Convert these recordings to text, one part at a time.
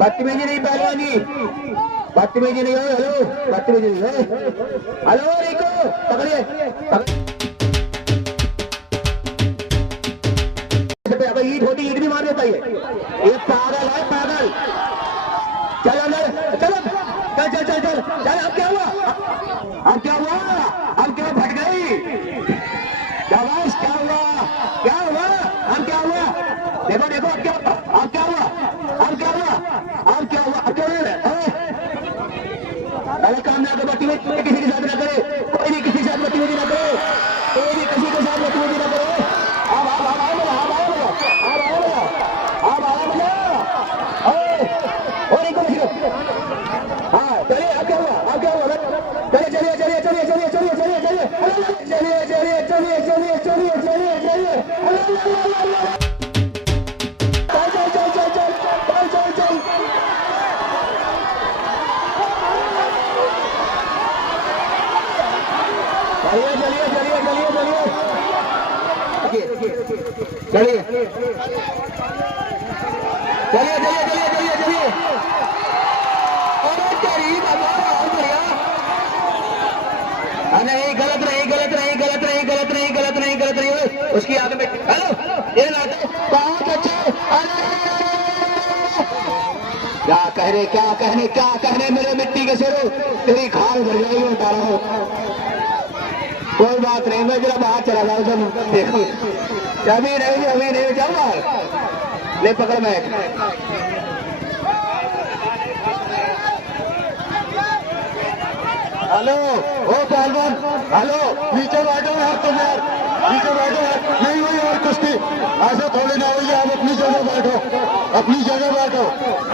बदतमीजी नहीं पहलवानी, बदतमीजी नहीं हो। हेलो, बदतमीजी नहीं हो। हेलो रिको, पकड़िए। ईट होती, ईट भी मार देता है ये पागल है, पागल। चल अंदर, चलो, चल चल चल चल चल। अब क्या हुआ, अब क्या हुआ, अब क्यों फट गई शाबाश? क्या हुआ, क्या हुआ, अब क्या हुआ? देखो देखो, अब क्या, अब क्या हुआ, अब क्या हुआ, अब क्या हुआ, अब क्या हुआ? अरे काम ना करो, बदतमीजी किसी के साथ ना करे, कोई भी किसी के साथ बदतमीजी ना करे, कोई भी किसी के साथ बदतमीजी ना करे। अब आओ बोला, अब आओ बोला, अब आओ बोला, अब आओ बोला। और इनको लिखो। हाँ चलिए, अब क्या हुआ, अब क्या हुआ? चलिए चलिए चलिए चलिए चलिए चलिए चलिए चलिए चलिए चलिए चलिए चलिए चलिए चलिए चलिए चलिए। चल चल चल चल चल चल चल चल। चलिए चलिए चलिए चलिए चलिए चलिए चलिए चलिए चलिए चलिए चलिए। अरे तेरी बाबा, और बढ़िया। नहीं, गलत नहीं, गलत नहीं, गलत नहीं, गलत नहीं, गलत नहीं, गलत नहीं। उसकी आगे में हेलो, ये नाटक बहुत अच्छे। क्या कहने, क्या कहने, क्या कहने मेरे मिट्टी के सिर, तेरी खाल भर जाएगी, बता रहा हूँ। कोई बात नहीं, मैं जरा बाहर चला जाऊँ, सब देखो। अभी नहीं, अभी नहीं, जाओ बाहर, ले पकड़ मैं। हेलो ओ पहलवान, हेलो नीचे बैठो यार, तुम यार नीचे बैठो यार। नहीं हुई और कुश्ती, ऐसे थोड़ी ना हुई। आप अपनी जगह बैठो, अपनी जगह बैठो।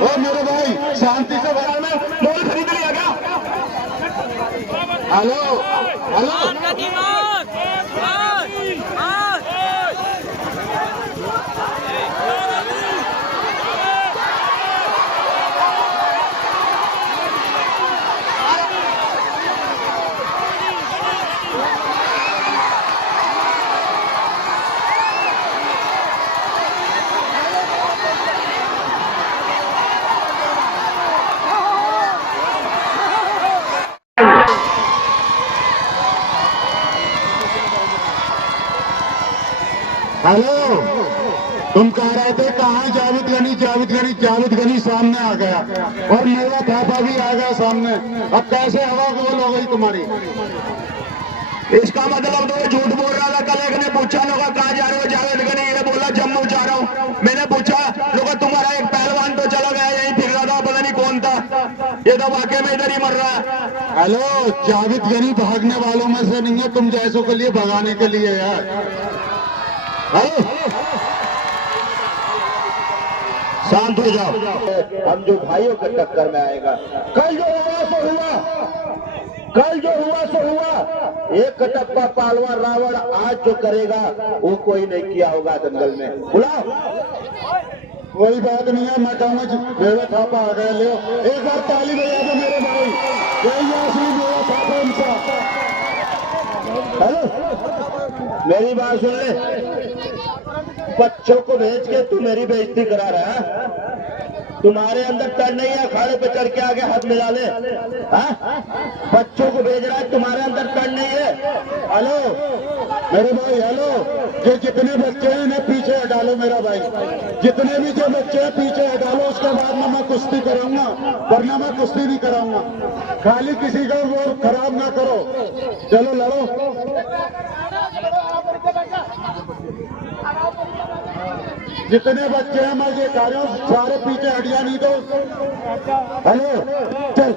ओ मेरे भाई शांति से बैठो। मैं मोल खरीद लिया क्या? हेलो हेलो, हेलो, तुम कह रहे थे कहाँ जावेद गनी, जावेद गनी, जावेद गनी सामने आ गया और मेरा थापा भी आ गया सामने। अब कैसे हवा गोल हो गई तुम्हारी? इसका मतलब तो झूठ बोल रहा था। कल एक ने पूछा, लोग कहाँ जा रहे हो जावेद गनी, ये बोला जम्मू जा रहा हूँ। मैंने पूछा, लोग तुम्हारा एक पहलवान तो चला गया, यहीं फिर रहा था, पता नहीं कौन था, ये तो वाकई में इधर ही मर रहा है। हेलो, जावेद गनी भागने वालों में से नहीं है, तुम जैसों के लिए भगाने के लिए है। शांत हो जाओ, हम जो भाइयों के टक्कर में आएगा। कल जो हुआ सो हुआ, कल जो हुआ सो हुआ। एक कटप्पा पहलवान रावण आज जो करेगा वो कोई नहीं किया होगा दंगल में। बुलाओ, कोई बात नहीं है, मैं कहूँगा मेरा थापा आ गया। ले एक बार ताली बजा दो मेरे भाई, यही असली मेरा थापा इनका। हेलो, मेरी बात सुन ले, बच्चों को भेज के तू मेरी बेइज्जती करा रहा है। तुम्हारे अंदर डर नहीं है, अखाड़े पे चढ़ के आगे हाथ मिला ले। बच्चों को भेज रहा है, तुम्हारे अंदर डर नहीं है। हेलो मेरे भाई, हेलो, ये जितने बच्चे हैं इन्हें पीछे हटा लो मेरा भाई। जितने भी जो बच्चे हैं पीछे हटा लो, उसके बाद में मैं कुश्ती कराऊंगा, वरना मैं कुश्ती नहीं कराऊंगा। खाली किसी का वो खराब ना करो, चलो लड़ो। जितने बच्चे हैं मैं ये कह रहा हूँ, सारे पीछे हटिया नहीं तो। हेलो चल,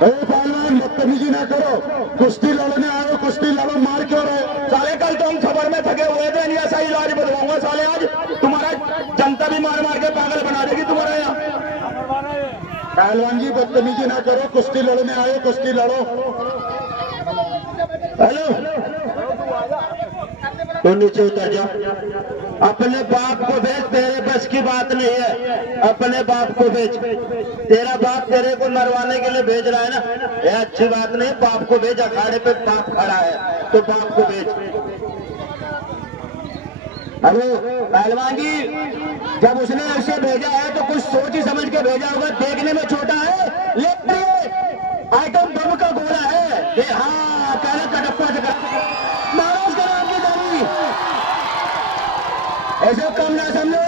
पहलवान बदतमीजी ना करो, कुश्ती लड़ने आए, कुश्ती लड़ो, मार क्यों रहे साले? कल तो हम खबर में थके हुए थे, नहीं ऐसा इलाज बदलवाऊंगा साले। आज तुम्हारा जनता भी मार मार के पागल बना देगी तुम्हारा यहाँ। पहलवान जी बदतमीजी ना करो, कुश्ती लड़ने आए, कुश्ती लड़ो। हेलो, तो नीचे उतर जा, अपने बाप को भेज, तेरे बस की बात नहीं है। अपने बाप को भेज, तेरा बाप तेरे को मरवाने के लिए भेज रहा है ना, ये अच्छी बात नहीं। बाप को भेज, अखाड़े पे बाप खड़ा है तो बाप को भेज। हेलो पहलवान जी, जब उसने ऐसे भेजा है तो कुछ सोच ही समझ के भेजा होगा। देखने में छोटा है लेकिन आइटम बम का गोला है ये। हाँ कहना कटप्पा से महाराज का नाम की जानी ऐसे कम ना समझो।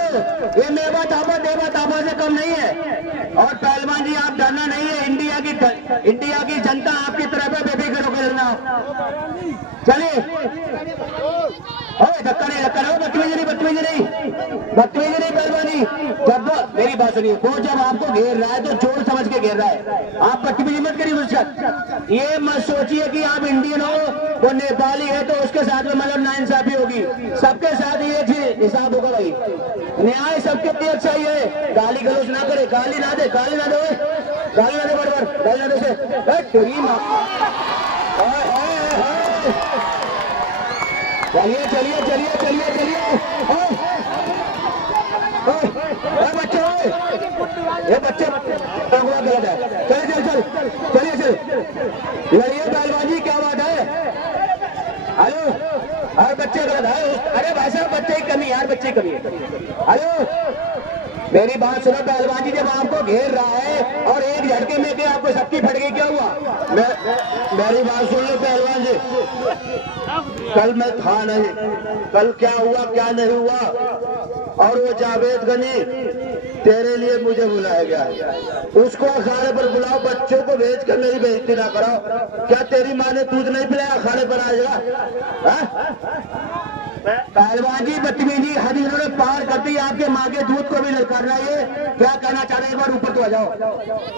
ये मेवा ताबा देवा ताबा से कम नहीं है। और पहलवान जी आप डरना नहीं है, इंडिया की जनता आपकी तरफ है, बेबी करो खेलना। चलिए धक्का नहीं बदतमीजी नहीं पहलवानी। जब मेरी बात सुनिए, वो जब आपको घेर रहा है तो चोर समझ के घेर रहा है। आप बदतमीजी मत करिए उसका। ये मत सोचिए कि आप इंडियन हो, वो नेपाली है तो उसके साथ में मतलब नाइंसाफी होगी। सबके साथ ये हिसाब होगा भाई। न्याय सबके लिए अच्छा ही है। गाली गलौज ना करे, गाली ना दे बराबर, गाली ना दे से चलिए बच्चे ये बच्चे गलत है। चलिए लड़िए पहलवान जी, क्या बात है। हेलो हर बच्चे गलत है। अरे भाई साहब बच्चे की कमी यार, बच्चे की कमी है। हेलो मेरी बात सुनो पहलवान जी, जब आपको घेर रहा है और एक झटके में क्या आपको सबकी फट गई, क्या हुआ? मेरी बात सुन लो पहलवान जी, कल मैं था नहीं, कल क्या हुआ क्या नहीं हुआ। और वो जावेद गनी तेरे लिए मुझे बुलाया गया, उसको अखाड़े पर बुलाओ, बच्चों को भेज कर मेरी बेइज्जती ना कराओ। क्या तेरी माँ ने दूध नहीं पिलाया अखाड़े पर आएगा? पहलवान जी बदतमीजी हद इन्होंने पार कर दी, आपके माँ के दूध को भी ललकार रहा है। क्या कहना चाह रहे हैं, एक बार ऊपर तो आ जाओ।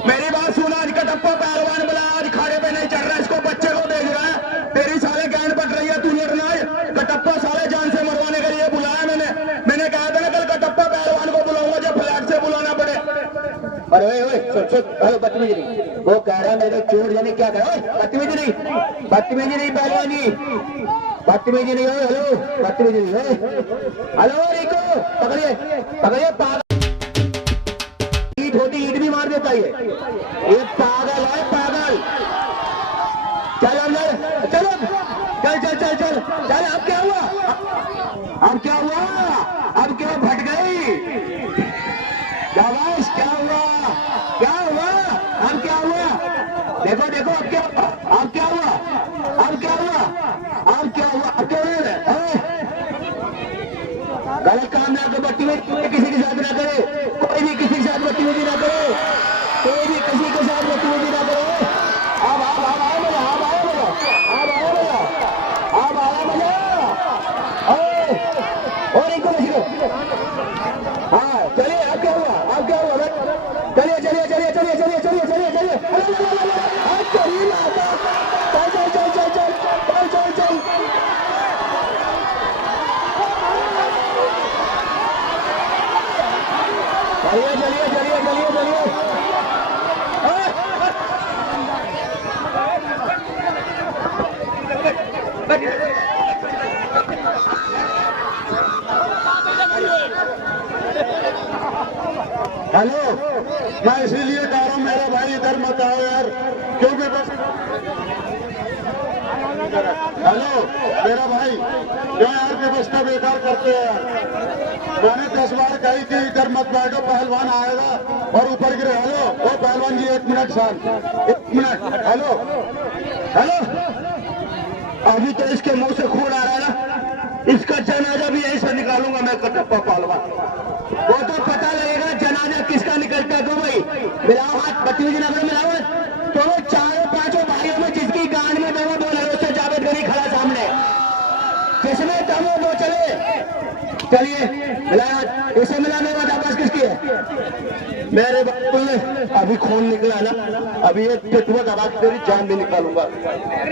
मेरी बात सुनो, आज कटप्पा पहलवान बोला आज खाड़े पे नहीं चढ़ रहा, इसको बच्चे को भेज रहा है। तेरी साले गैंड पट रही है, तू लड़ना है। कटप्पा साले जान से मरवाने के लिए बुलाया मैंने कहा था ना कल कटप्पा पहलवान को बुलाऊंगा जब फ्लैट से बुलाना पड़े। अरे बदतमीजी नहीं, वो कह रहा है मेरे चोर यानी क्या कह रहा है? बदतमीजी नहीं पहलवान जी, बदतमीजी नहीं हो। हेलो बदतमीजी नहीं हो। हेलो रिको पकड़िए पागल ईट होती, ईट भी मार देता ये पागल है पागल। चल अब क्या हुआ? अब क्या भट गई? शाबाश, क्या हुआ? अब क्या हुआ? देखो अब क्या हुआ? गलत काम ना करो, बदतमीजी किसी के साथ ना करे, कोई भी किसी के साथ बदतमीजी ना करे, अब आया और इनको बची लो। हाँ चलिए, अब क्या हुआ? चल हेलो, मैं इसीलिए कह रहा हूँ मेरा भाई इधर मत आओ यार, क्योंकि बस हेलो मेरा भाई क्यों यार व्यवस्था बेकार करते हैं यार। मैंने 10 बार कही थी इधर मत बैठो, पहलवान आएगा और ऊपर गिरे। हेलो ओ पहलवान जी 1 मिनट शांत, 1 मिनट। हेलो अभी तो इसके मुंह से खून आ रहा है ना, इसका जनाजा भी यहीं से निकालूंगा मैं कटप्पा पहलवान। वो तो पता लगेगा जनाजा किसका निकलता है। तो भाई मिलाओ हाथ, बदतमीजी ना करो, मिलाओ हाथ। तो चारों पांचों भाइयों में जिसकी गांड में दम बोल रहे उससे जावेद गनी खड़ा सामने, किसमें दम वो चले। चलिए मिलाया हाथ, इसे मिलाने का आवाज किसकी है? मेरे बाबू ने अभी खून निकला ना, अभी ये टिटुआ दबा के तेरी जान भी निकालूंगा।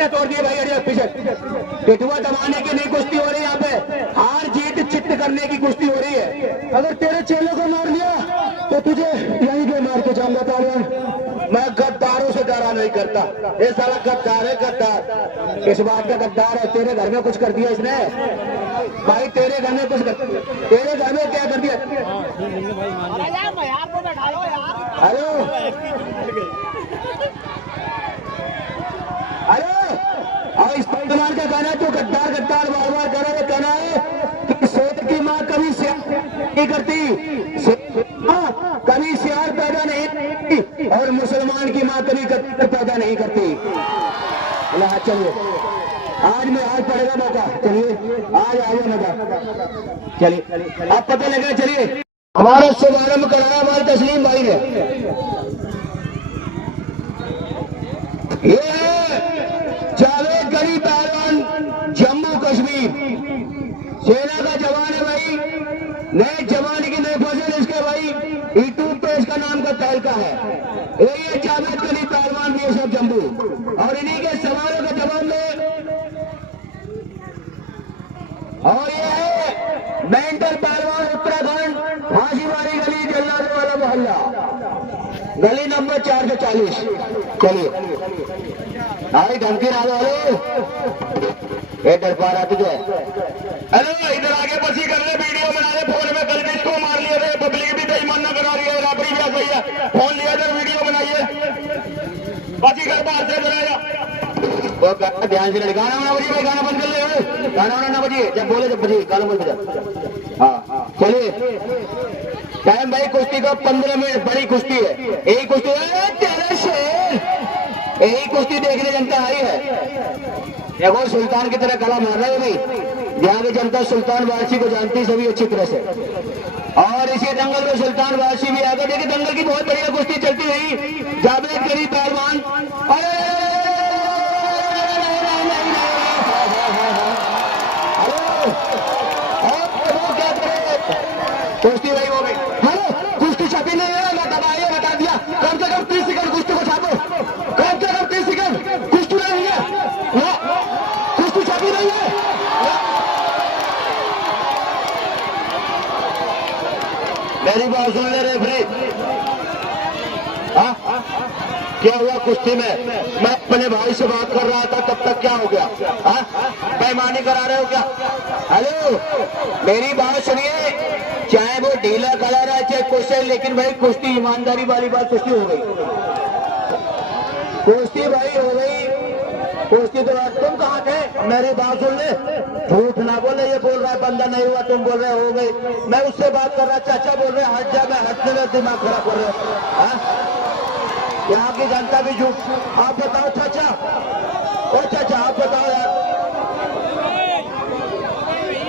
तोड़ दिए भाई, अरे पीछे टिटुआ दबाने की नहीं कुश्ती हो रही, यहाँ पे हार जीत चित्त करने की कुश्ती हो रही है। अगर तेरे चेले को मार लिया तो तुझे यहीं पे मार के जाऊंगा पहलवान। मैं गद्दारों से डरा नहीं करता, ये साला गद्दार है, गद्दार। इस बात का गद्दार है, तेरे घर में कुछ कर दिया इसने भाई, तेरे घर में तेरे घर में क्या कर दिया? हेलो और इस पलटवार का कहना है, तो गद्दार बार बार कहना है कि सेठ की माँ कभी सियार पैदा नहीं करती और मुसलमान की माँ कभी पैदा नहीं करती। चलिए आज मैं आज पड़ेगा मौका, चलिए आज आइए मौका, चलिए आप पता लगा। चलिए हमारा शुभारंभ कराया हमारे तस्लीम भाई ने। ये है जावेद गनी पहलवान, जम्मू कश्मीर सेना का जवान है भाई, नए जवान की नई फसल इसके भाई यूट्यूब पे इसका नाम का तहलका है। ये जावेद गनी पहलवान भी सब जम्मू, और इन्हीं के सवालों का जवाब में। और ये है मेंटल पहलवान उत्तराखंड, फांसीवाड़ी गली, जल्लाद वाला मोहल्ला, गली नंबर 440। चलिए आई धमकी ना दो, डर पा रहा तुझे। हेलो इधर आगे बसी कर ले, वीडियो बना ले, फोन में कल भी इसको मार लिया थे, पब्लिक भी बेईमाना करा रही है, राबड़ी भी सही है, फोन लिया इधर वीडियो बनाइए, बसी कर बाहर से बनाया। ध्यान से गाना ना बजिए भाई, गाना बंद कर ले, गाना वाना ना बजिए, जब बोले जब बजिए, गाना बंद कर। हाँ चलिए टाइम भाई कुश्ती का 15 मिनट, बड़ी कुश्ती है, यही कुश्ती तेरे शेर, यही कुश्ती देखने जनता आई है। देखो सुल्तान की तरह गला मार रहा है भाई, यहाँ की जनता सुल्तान वासी को जानती सभी अच्छी तरह से, और इसी दंगल में सुल्तान वासी भी आगे। देखिए दंगल की बहुत बढ़िया कुश्ती चलती रही, जावेद गनी पहलवान, कुश्ती वही हो गई। हेलो कुश्ती छपी नहीं है, मैं दबाइए बता दिया, कम से कम 30 सेकंड कुश्ती को छापो, कम से कम 30 सेकंड कुश्ती नहीं है, कुश्ती छपी नहीं है। मेरी बात सुन ले रेफरी, क्या हुआ कुश्ती में? मैं अपने भाई से बात कर रहा था, तब तक क्या हो गया? बेईमानी करा रहे हो क्या? हेलो मेरी बात सुनिए, चाहे वो ढीला कलर है चाहे कुछ है, लेकिन भाई कुश्ती ईमानदारी वाली बात, कुश्ती हो गई, कुश्ती भाई हो गई, कुश्ती तो तुम कहाँ थे? मेरी बात सुन ले, झूठ ना बोले, ये बोल रहा है बंदा नहीं हुआ, तुम बोल रहे हो गई, मैं उससे बात कर रहा, चाचा बोल रहे हट जा, मैं हटने में दिमाग खराब कर रहे। यहाँ की जनता भी झूठ। आप बताओ चाचा, ओ चाचा आप बताओ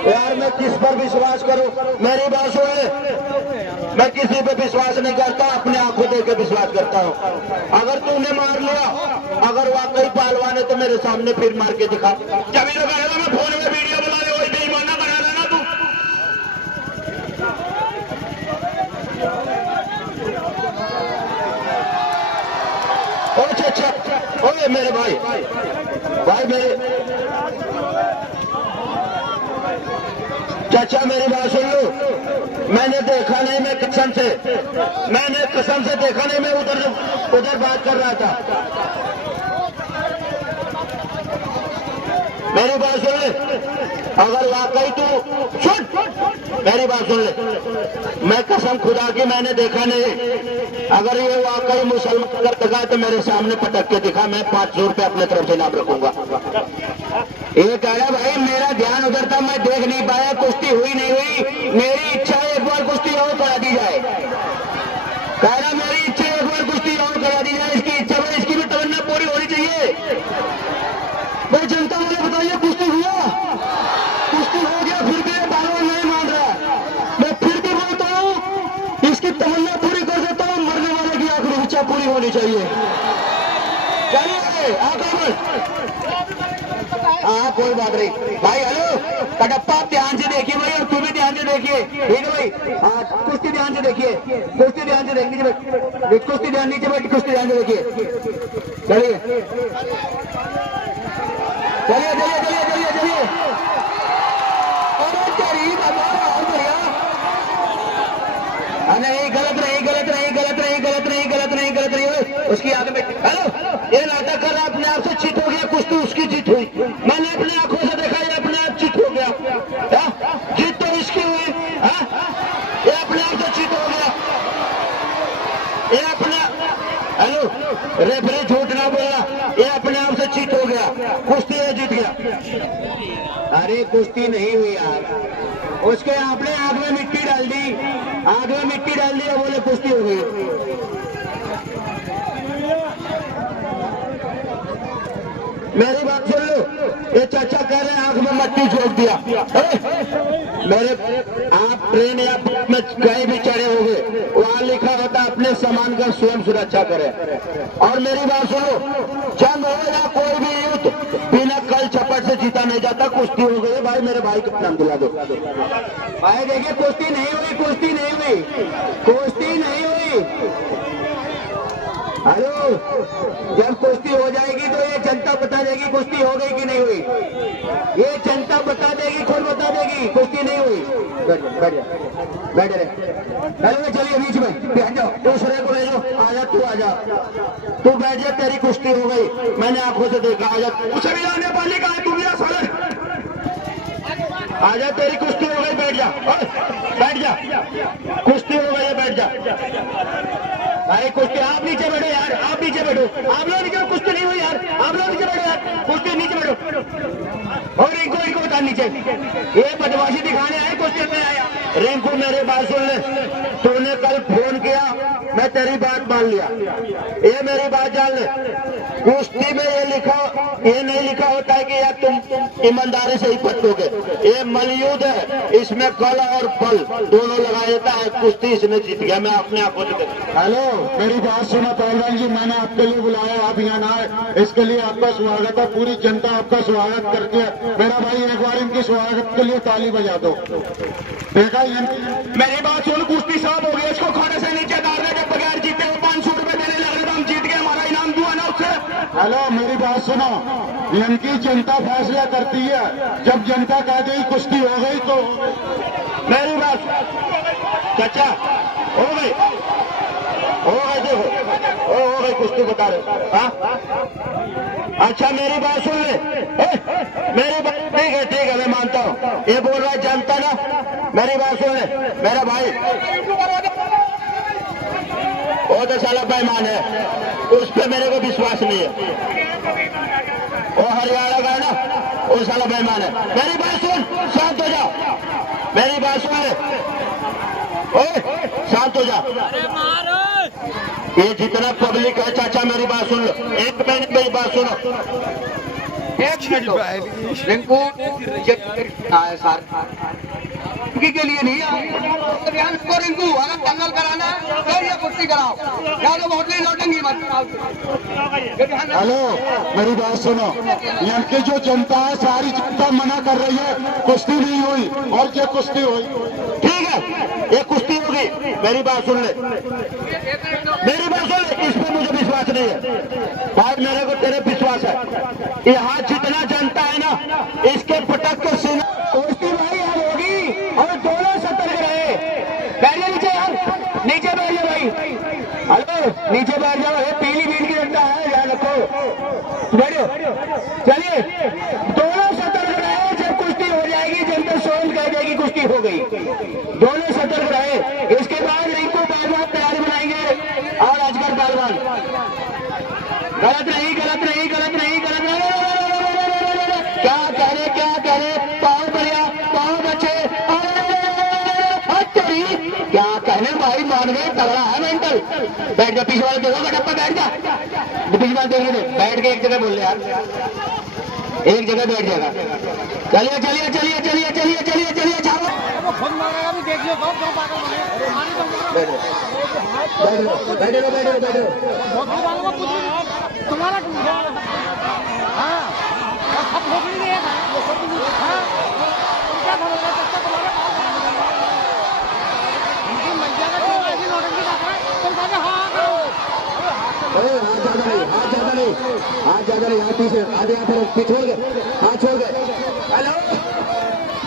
यार मैं किस पर विश्वास करूं? मेरी बात सुन ले, मैं किसी पे विश्वास नहीं करता, अपने आंखों देख के विश्वास करता हूं। अगर तूने मार लिया, अगर वाकई पहलवान है तो मेरे सामने फिर मार के दिखा। जब लोग आएगा मैं फोन में वीडियो बना रहे, वही बेईमाना बना रहा ना तू। ओ चाचा, ओए मेरे भाई मेरे चाचा मेरी बात सुन लो, मैंने देखा नहीं, मैं कसम से देखा नहीं, मैं उधर बात कर रहा था। मेरी बात सुन ले, अगर वाकई तू सुन, मेरी बात सुन ले, मैं कसम खुदा की मैंने देखा नहीं, अगर ये वाकई मुसलमान अगर दिखा तो मेरे सामने पटक के दिखा, मैं 500 रुपये अपने तरफ से नाम रखूंगा। ये कह रहा भाई मेरा ध्यान उधर था, मैं देख नहीं पाया, कुश्ती हुई नहीं हुई, मेरी इच्छा एक बार कुश्ती और करा दी जाए। कह रहा मेरी इच्छा एक बार कुश्ती और करा दी जाए, इसकी इच्छा में इसकी भी तमन्ना पूरी होनी चाहिए। भाई जनता मुझे बताइए कुश्ती हुआ? कुश्ती हो गया, फिर भी पहलवान नहीं मान रहा, मैं फिर भी बोलता हूँ इसकी तमन्ना पूरी कर देता हूँ, मरने वाले की आखिरी इच्छा पूरी होनी चाहिए। चलिए आगे हाँ कोई बात नहीं भाई। हेलो कटप्पा आप ध्यान से देखिए भाई, और तुम भी ध्यान से देखिए, ठीक है भाई। हाँ कुश्ती ध्यान से देखिए, कुश्ती ध्यान से देखिए, कुश्ती ध्यान नीचे बैठ, कुश्ती ध्यान से देखिए। चलिए चलिए चलिए चलिए चलिए चलिए, नहीं गलत नहीं गलत नहीं गलत नहीं गलत नहीं गलत नहीं गलत नहीं, उसकी आगे में। हेलो ये नाटक कर रहा, अपने आप से चिट हो गया, कुश्ती उसकी जीत हुई, मैंने अपने आंखों से देखा, ये अपने आप चिट हो गया, जीत तो इसकी हुई, ये अपने आप से चिट हो गया, ये अपना। हेलो रेफरी झूठ ना बोलना, ये अपने आप से चिट हो गया, कुश्ती ये जीत गया। अरे कुश्ती नहीं हुई यार, उसके आपने आग में मिट्टी डाल दी, आग में मिट्टी डाल दी और बोले कुश्ती हो गई। मेरी बात सुन लो, ये चाचा कह रहे हैं आग में मिट्टी झोंक दिया। मेरे आप ट्रेन या बस में कहीं भी चढ़े होंगे, वहां लिखा होता अपने सामान का स्वयं सुरक्षा करें। और मेरी बात सुनो, जंग हो या कोई भी युद्ध बिना कल छपट से जीता नहीं जाता। कुश्ती हो गई भाई, मेरे भाई का नाम दिला दो भाई। देखिए कुश्ती नहीं हुई, कुश्ती नहीं हुई, कुश्ती नहीं हुई। हेलो, जब कुश्ती हो जाएगी तो ये जनता बता देगी कुश्ती हो गई कि नहीं हुई। ये जनता बता देगी, खुद बता देगी कुश्ती नहीं हुई। बैठ रहे। हेलो, चलिए बीच में बैठ जाओ, दूसरे को ले जाओ। आजा तू, आजा तू बैठ जा, तेरी कुश्ती हो गई, मैंने आंखों से देखा। आजा, उसे भी आने वाली कहा, तू भी आ साले। आजा, तेरी कुश्ती हो गई, बैठ जा, बैठ जा, कुश्ती हो गई, बैठ जा। अरे कुश्ती, आप नीचे बैठो यार, आप नीचे बैठो, आप लोग नीचे, कुश्ती नहीं हुई यार, आप लोग नीचे बैठो यार, कुश्ती नीचे बैठो। और इनको बता नीचे, ये बदमाशी दिखाने आए, कुश्ती में आया। रिंकू मेरी बात सुन ले, तूने कल फोन किया, मैं तेरी बात मान लिया। ये मेरी बात जान ले, कुश्ती में ये लिखा, ये नहीं लिखा होता है कि यार तुम ईमानदारी से ही पटोगे। ये मलयुद्ध है, इसमें कल और बल दोनों लगा देता है। कुश्ती इसने जीत गया, मैं अपने आप को। हेलो, मेरी बात सुनो पहलवान जी, मैंने आपके लिए बुलाया, आप यहाँ आए, इसके लिए आपका स्वागत है। पूरी जनता आपका स्वागत करती है। मेरा भाई एक बार इनके स्वागत के लिए ताली बजा दो। देखा, मेरी बात सुन, कुश्ती साफ हो गई, इसको खाने से नीचे डालने के बगैर जीते हो 500 रुपए देने लग रहे, हम जीत गए, हमारा इनाम दुआ ना उससे। हेलो, मेरी बात सुनो, इनकी जनता फैसला करती है। जब जनता कह गई कुश्ती हो गई तो मेरी बात चाचा हो गई, देखो हो गई कुश्ती, बता रहे। हाँ, अच्छा मेरी बात सुन ले, मेरी बात ठीक है, मैं मानता हूँ। ये बोल रहा है जनता ना, मेरी बात सुन ले मेरा भाई, वो तो साला बेईमान है, उस पर मेरे को विश्वास नहीं है। वो हरियाणा का है ना, वो साला बेईमान है। मेरी बात सुन, शांत हो जा, मेरी बात सुन ले, शांत हो जा। ये जितना पब्लिक है चाचा, मेरी बात सुन लो, एक मिनट मेरी बात सुनो, एक मिनट। रिंकू के लिए नहीं है, रिंकू अगर दंगल कराना है तो ये कुश्ती कराओ, या तो बहुत नहीं लौटेंगी मत। हेलो, मेरी बात सुनो, यहाँ की जो जनता है, सारी जनता मना कर रही है, कुश्ती नहीं हुई, और क्या कुश्ती हुई। ठीक है, ये कुश्ती होगी, मेरी बात सुन ले, मेरी बात सुन ले, इस पर मुझे विश्वास नहीं है भाई, मेरे को तेरे विश्वास है। यहाँ जितना जनता है ना, इसके पटक के सीना कुश्ती भाई अब होगी, और दोनों सतर्क रहे। बैठ जाओ नीचे यार, नीचे बैठ जाओ भाई। हेलो, नीचे बैठ जाओ, ये पीली बीट की जनता है, याद रखो, बैठो। चलिए, दोनों सतर्क रहे, जब कुश्ती हो जाएगी जनता स्वयं कह देगी कुश्ती हो गई। दोनों सतर्क रहे, इसके बाद रिंकू पहलवान तैयारी बनाएंगे और अजगर पहलवान। गलत नहीं, गलत नहीं, गलत नहीं, गलत नहीं, क्या कह रहे, पाँव बढ़िया, पाँव बचे, क्या कहने भाई, मान गए, तगड़ा है मेंटल। बैठ जा, पीछे वाले देखो, गटप्पा बैठ जा, पीछे वाले देखने दे, बैठ के एक जगह बोल रहे यार, एक जगह बैठ जाएगा। चलिए चलिए चलिए चलिए चलिए चलिए चलिए, छाओ, बैठो बैठो बैठो, तुम्हारा हाथ ज्यादा नहीं, हाथ पीछे, आधे यहाँ पर छोड़ गए, हाथ छोड़ गए। हेलो,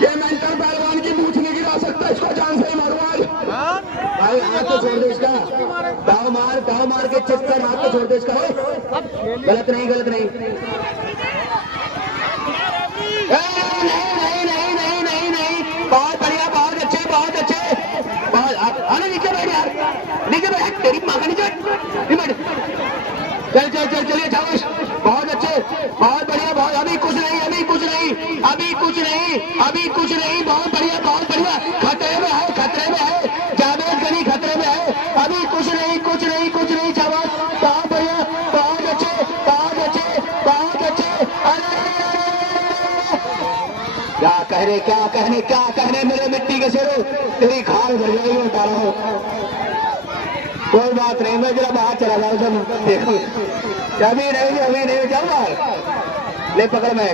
ये मेंटल पहलवान की पूछ नहीं गिरा सकता, इसको जान से ही मारो आज भाई। हाथ तो छोड़ दे इसका, दाव मार के चित्तर, हाथ तो छोड़ दे इसका। गलत नहीं, गलत नहीं, नहीं, बहुत बढ़िया, बहुत अच्छे, बहुत अच्छे, बहुत। अरे नीचे बैठ यार, नीचे बैठ, तेरी माँ का नीचे बैठ। चलिए शाबाश, बहुत अच्छे, बहुत बढ़िया, बहुत। अभी कुछ नहीं, अभी कुछ नहीं, अभी कुछ नहीं, अभी कुछ नहीं, बहुत बढ़िया खतरे में है जावेद गनी, खतरे में है, अभी कुछ नहीं शाबाश, बहुत बढ़िया, बहुत अच्छे। क्या कहने मेरे मिट्टी के शेरों, तेरी खाल भर जाएगी, बता रहा हूँ। कोई बात नहीं, मैं जरा बाहर चला जाऊँ, सब देखो। अभी नहीं जाओ बाहर, ले पकड़ मैं।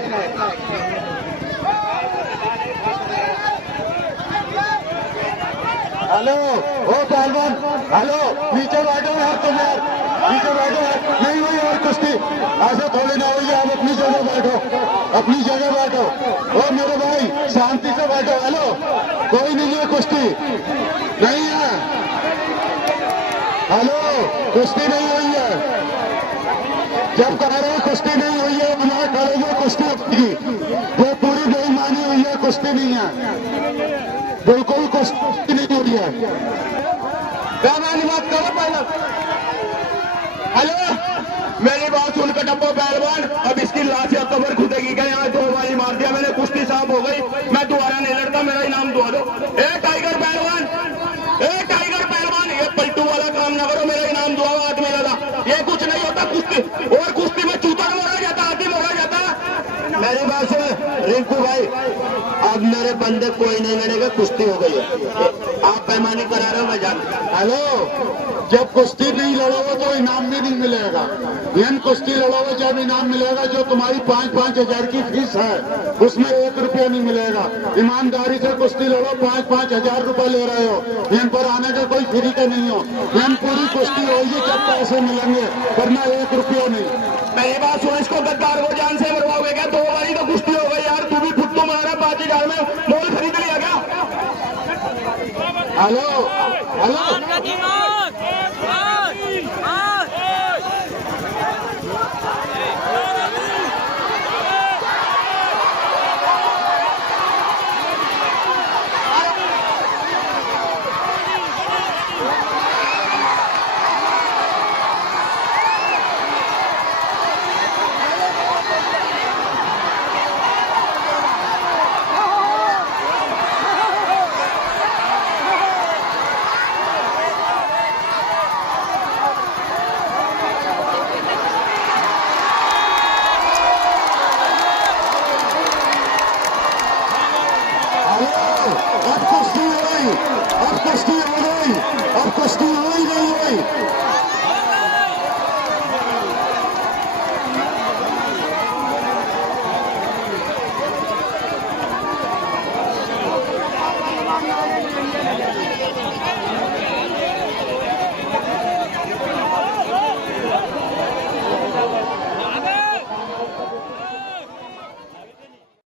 हेलो ओ पहलवान, हेलो नीचे बैठो यार, तुम यार नीचे बैठो यार, नहीं हुई और कुश्ती ऐसे थोड़ी ना हुई, आप अपनी जगह बैठो, ओ मेरे भाई शांति से बैठो। हेलो कोई नहीं है, कुश्ती नहीं है, हेलो कुश्ती नहीं हुई है, जब कह रहे हैं कुश्ती नहीं हुई है बना खड़े हो, कुश्ती की वो पूरी बेईमानी हुई है, कुश्ती नहीं है, बिल्कुल कुश्ती नहीं हुई है। बात करो पहले। हेलो मेरी बात सुनकर डब्बो पहलवान, अब इसकी लाश या कबर खुदेगी क्या? यहाँ 2 बारी मार दिया मैंने, कुश्ती साफ हो गई, मैं दोबारा नहीं लड़ता, मेरा इनाम दुआ दो। टाइगर पहलवान, ये पलटू वाला काम ना करो, मेरा इनाम दुआ आदमी लगा, ये कुछ नहीं होता कुश्ती, और कुश्ती में चूता मोड़ा जाता, हाथी मोड़ा जाता। मेरी बात सुन रिंकू भाई, अब मेरे बंदे कोई नहीं मिलेगा, कुश्ती हो गई है, आप बेईमानी करा रहे हो, मैं जानता। हेलो जब कुश्ती नहीं लड़ोगे तो इनाम भी नहीं मिलेगा, कुश्ती लड़ोगे जब इनाम मिलेगा, जो तुम्हारी 5-5 हजार की फीस है उसमें 1 रुपया नहीं मिलेगा। ईमानदारी से कुश्ती लड़ो, 5-5 हजार रुपए ले रहे हो, इन पर आने का कोई फ्री का नहीं हो, पूरी कुश्ती होगी जब पैसे मिलेंगे, वरना 1 रुपया नहीं। मेरी बात सुन, इसको गद्दार को जान से मरवाओगे क्या? 2 बारी तो कुश्ती हो गई यार, तू भी फुट्टू मारा, बाजी डाल में मोल खरीद लिया क्या? हेलो